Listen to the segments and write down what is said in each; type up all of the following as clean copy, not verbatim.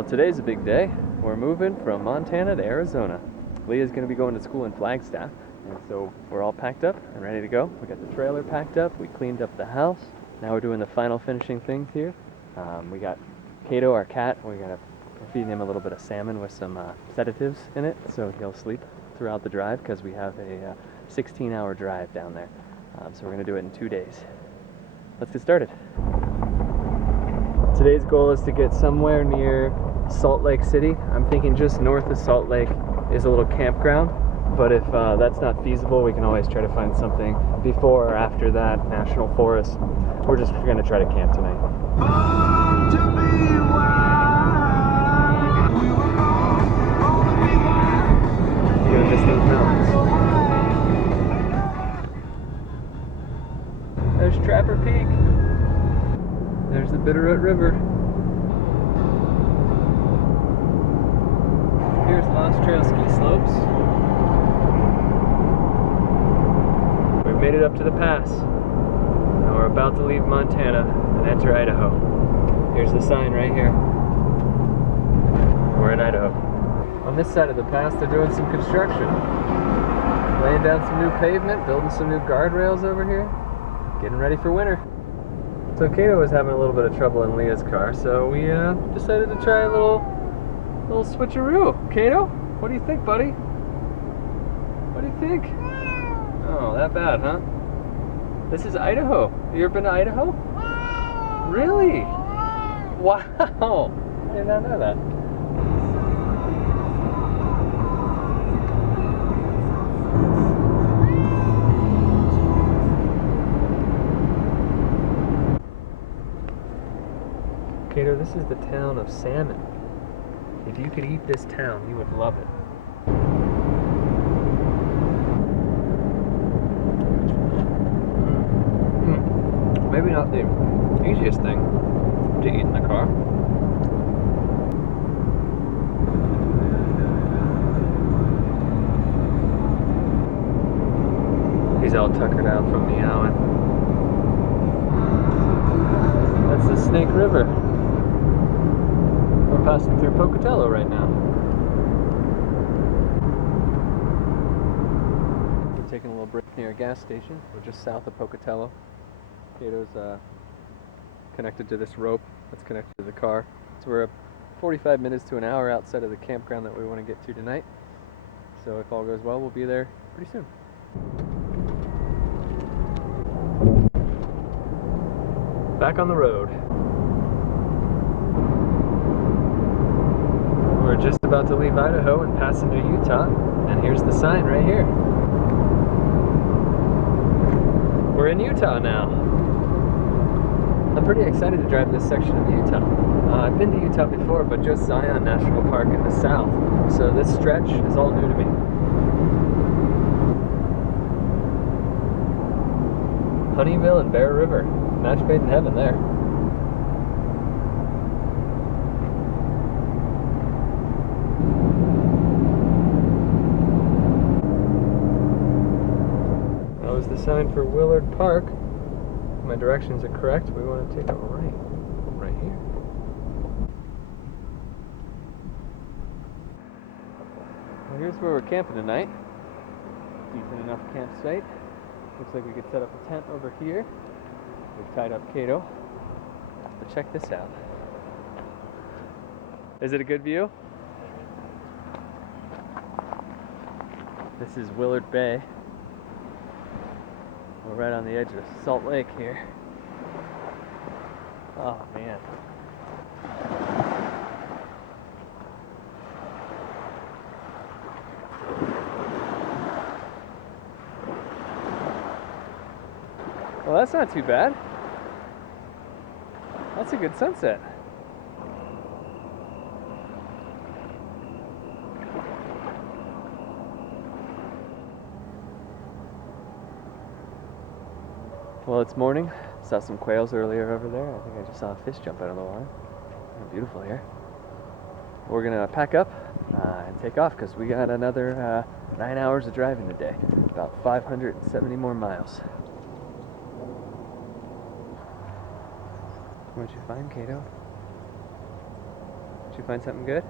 Well, today's a big day. We're moving from Montana to Arizona. Leia's going to be going to school in Flagstaff, and so we're all packed up and ready to go. We got the trailer packed up, we cleaned up the house. Now we're doing the final finishing things here. We got Kato, our cat. We're feeding him a little bit of salmon with some sedatives in it, so he'll sleep throughout the drive because we have a 16-hour drive down there. So we're going to do it in 2 days. Let's get started. Today's goal is to get somewhere near Salt Lake City. I'm thinking just north of Salt Lake is a little campground, but if that's not feasible, we can always try to find something before or after that national forest. We're just going to try to camp tonight. You're going to miss those mountains. There's Trapper Peak. There's the Bitterroot River. Here's Lost Trail ski slopes. We've made it up to the pass. Now we're about to leave Montana and enter Idaho. Here's the sign right here. We're in Idaho. On this side of the pass, they're doing some construction. Laying down some new pavement, building some new guardrails over here. Getting ready for winter. So Kato was having a little bit of trouble in Leia's car, so we decided to try a little switcheroo. Kato, what do you think, buddy? What do you think? Oh, that bad, huh? This is Idaho. You ever been to Idaho? Really? Wow! I did not know that. Kato, this is the town of salmon. If you could eat this town, you would love it. Maybe not the easiest thing to eat in the car. He's all tuckered out from meowing. That's the Snake River. We're passing through Pocatello right now. We're taking a little break near a gas station. We're just south of Pocatello. Kato's connected to this rope that's connected to the car. So we're 45 minutes to an hour outside of the campground that we want to get to tonight. So if all goes well, we'll be there pretty soon. Back on the road. We're just about to leave Idaho and pass into Utah, and here's the sign right here. We're in Utah now. I'm pretty excited to drive this section of Utah. I've been to Utah before, but just Zion National Park in the south, so this stretch is all new to me. Honeyville and Bear River. Match made in heaven there. That was the sign for Willard Park. If my directions are correct, we want to take a right here. Well, here's where we're camping tonight. Decent enough campsite. Looks like we could set up a tent over here. We've tied up Kato. But check this out. Is it a good view? This is Willard Bay. We're right on the edge of Salt Lake here. Oh man. Well, that's not too bad. That's a good sunset. Well, it's morning. Saw some quails earlier over there. I think I just saw a fish jump out of the water. Beautiful here. We're gonna pack up and take off because we got another 9 hours of driving today. About 570 more miles. What'd you find, Kato? Did you find something good?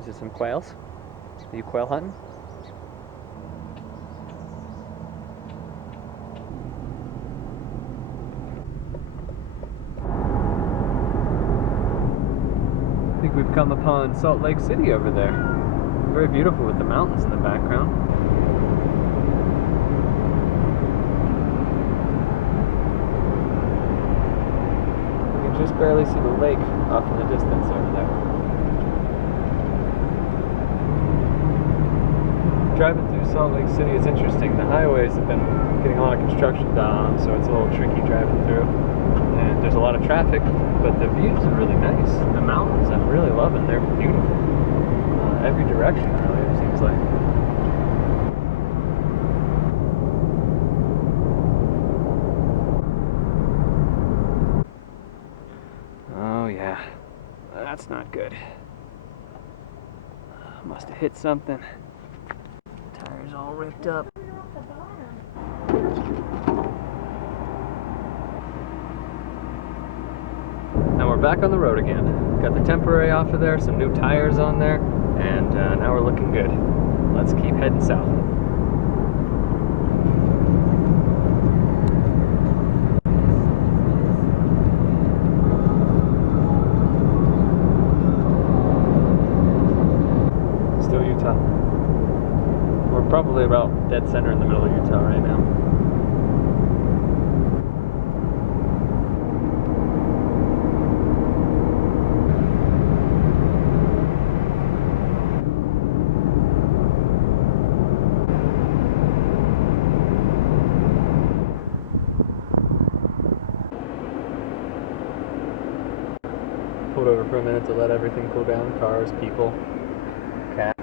Is it some quails? Are you quail hunting? I think we've come upon Salt Lake City over there. Very beautiful with the mountains in the background. You can just barely see the lake off in the distance over there. Driving through Salt Lake City is interesting. The highways have been getting a lot of construction done on them, so it's a little tricky driving through. And there's a lot of traffic, but the views are really nice. The mountains I'm really loving. They're beautiful. Every direction, really, it seems like. Oh yeah, that's not good. Must have hit something. Tires all ripped up. Now we're back on the road again. Got the temporary off of there, some new tires on there, and now we're looking good. Let's keep heading south. Still Utah. We're probably about dead center in the middle of Utah right now. Pulled over for a minute to let everything cool down. Cars, people, cat.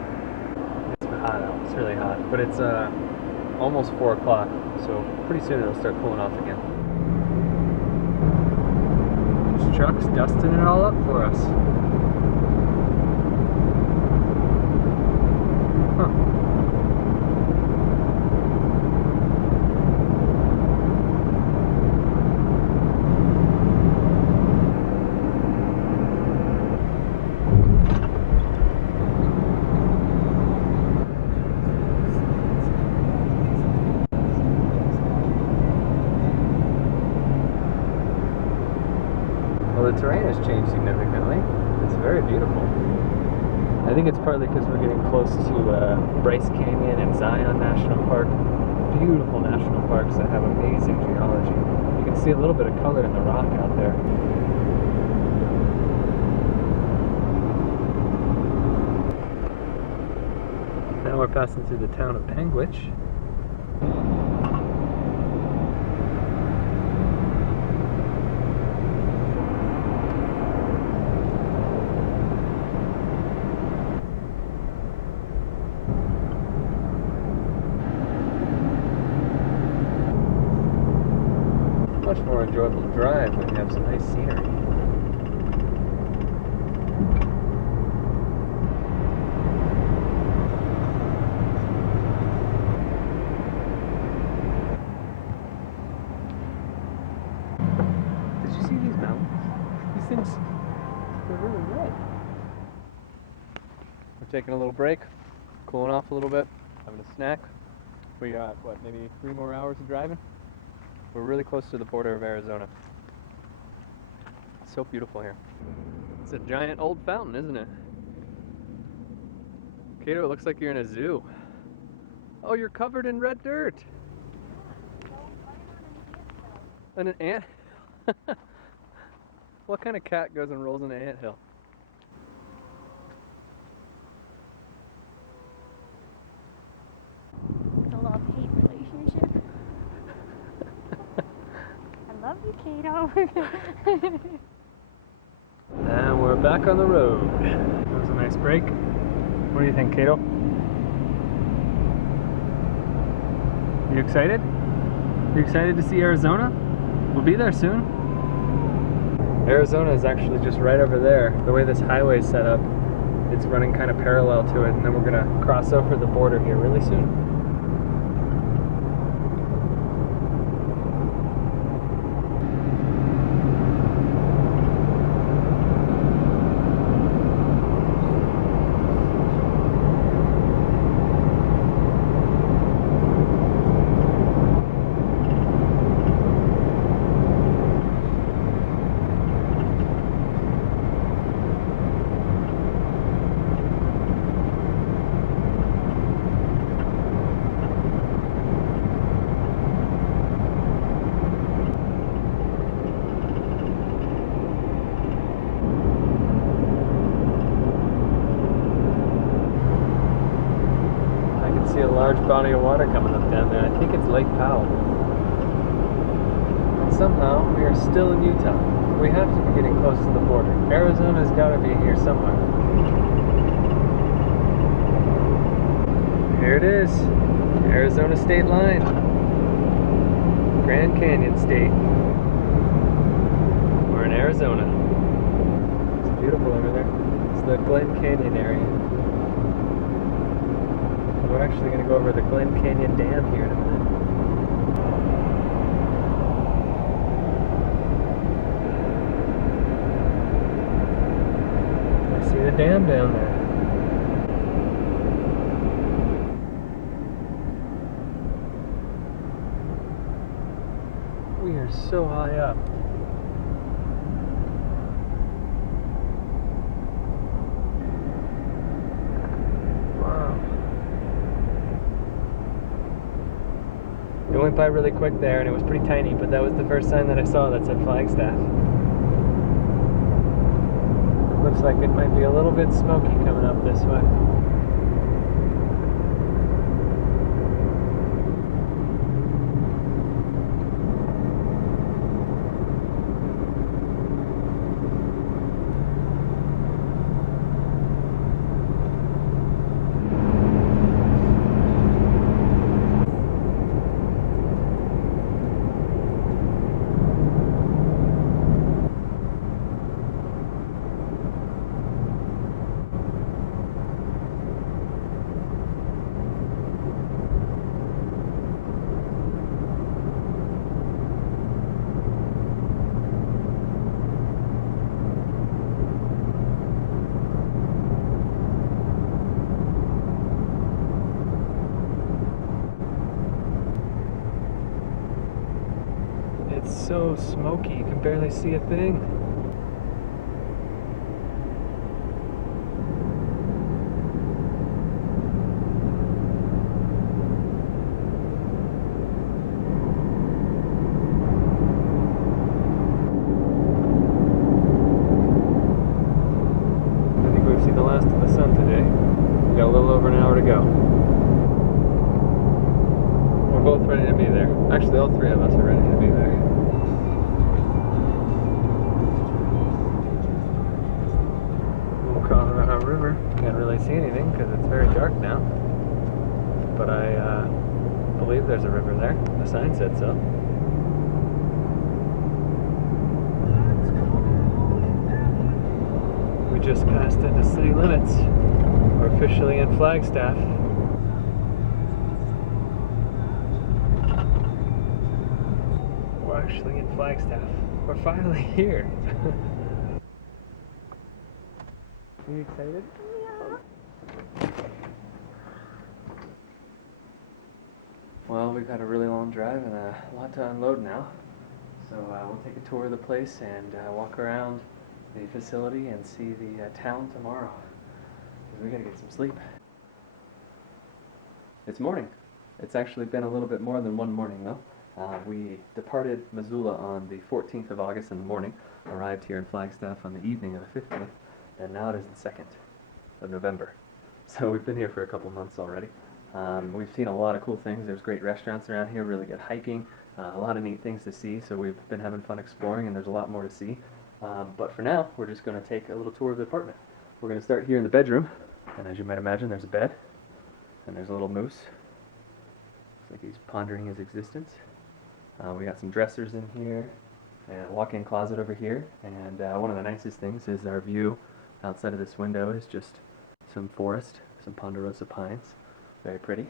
It's hot out. It's really hot. But it's almost 4 o'clock, so pretty soon it'll start cooling off again. This truck's dusting it all up for us. Huh. Well, the terrain has changed significantly. It's very beautiful. I think it's partly because we're getting close to Bryce Canyon and Zion National Park. Beautiful national parks that have amazing geology. You can see a little bit of color in the rock out there. Now we're passing through the town of Panguitch. Much more enjoyable drive when you have some nice scenery. Did you see these mountains? These things, they're really red. We're taking a little break, cooling off a little bit, having a snack. We got, what, maybe 3 more hours of driving? We're really close to the border of Arizona. It's so beautiful here. It's a giant old fountain, isn't it? Kato, it looks like you're in a zoo. Oh, you're covered in red dirt. And an ant? What kind of cat goes and rolls in an anthill? It's a love-hate relationship. I love you, Kato. And we're back on the road. That was a nice break. What do you think, Kato? You excited? You excited to see Arizona? We'll be there soon. Arizona is actually just right over there. The way this highway is set up, it's running kind of parallel to it, and then we're gonna cross over the border here really soon. large body of water coming up down there. I think it's Lake Powell. And somehow we are still in Utah. We have to be getting close to the border. Arizona's got to be here somewhere. Here it is, Arizona state line. Grand Canyon State. We're in Arizona. It's beautiful over there. It's the Glen Canyon area. We're actually going to go over the Glen Canyon Dam here in a minute. I see the dam down there. We are so high up. It went by really quick there, and it was pretty tiny, but that was the first sign that I saw that said Flagstaff. Looks like it might be a little bit smoky coming up this way. It's so smoky, you can barely see a thing. I think we've seen the last of the sun today. We've got a little over an hour to go. We're both ready to be there. Actually, all three of us are ready to be there. Colorado River. Can't really see anything because it's very dark now. But I believe there's a river there. The sign said so. We just passed into city limits. We're officially in Flagstaff. We're actually in Flagstaff. We're finally here. Are you excited? Yeah. Well, we've had a really long drive and a lot to unload now. So we'll take a tour of the place and walk around the facility and see the town tomorrow. Because we gotta get some sleep. It's morning. It's actually been a little bit more than one morning though. We departed Missoula on the 14th of August in the morning, arrived here in Flagstaff on the evening of the 15th, and now it is the 2nd of November. So we've been here for a couple months already. We've seen a lot of cool things. There's great restaurants around here, really good hiking, a lot of neat things to see, so we've been having fun exploring and there's a lot more to see. But for now, we're just going to take a little tour of the apartment. We're going to start here in the bedroom, and as you might imagine, there's a bed, and there's a little moose. Looks like he's pondering his existence. We got some dressers in here, and a walk-in closet over here, and one of the nicest things is our view outside of this window is just some forest, some ponderosa pines. Very pretty.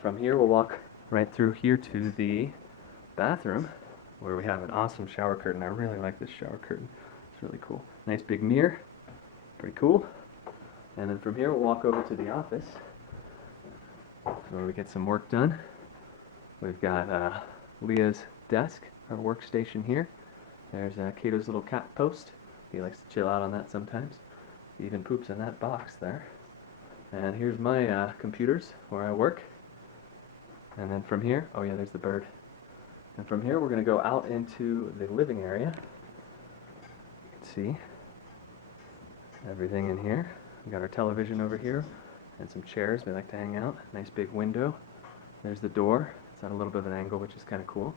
From here we'll walk right through here to the bathroom where we have an awesome shower curtain. I really like this shower curtain. It's really cool. Nice big mirror. Pretty cool. And then from here we'll walk over to the office where we get some work done. We've got Leia's desk, our workstation here. There's Kato's little cat post. He likes to chill out on that sometimes. He even poops in that box there. And here's my computers where I work. And then from here, oh yeah, there's the bird. And from here we're going to go out into the living area. You can see everything in here. We got our television over here. and some chairs. We like to hang out. Nice big window. There's the door. It's at a little bit of an angle, which is kind of cool.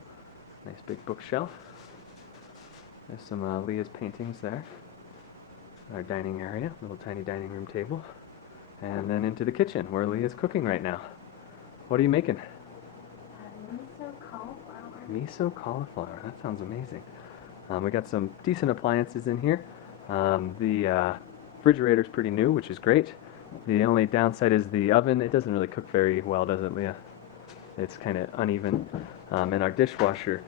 Nice big bookshelf. There's some Leah's paintings there. Our dining area, little tiny dining room table. And then into the kitchen, where Leah's cooking right now. What are you making? Miso cauliflower. Miso cauliflower. That sounds amazing. We got some decent appliances in here. The refrigerator's pretty new, which is great. The only downside is the oven. It doesn't really cook very well, does it, Leah? It's kind of uneven. And our dishwasher.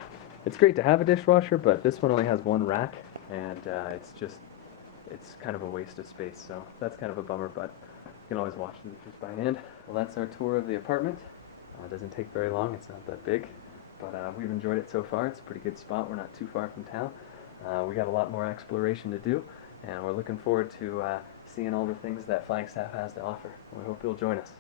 It's great to have a dishwasher, but this one only has one rack, and it's kind of a waste of space, so that's kind of a bummer, but you can always wash the dishes by hand. Well, that's our tour of the apartment. It doesn't take very long. It's not that big, but we've enjoyed it so far. It's a pretty good spot. We're not too far from town. We got a lot more exploration to do, and we're looking forward to seeing all the things that Flagstaff has to offer. We hope you'll join us.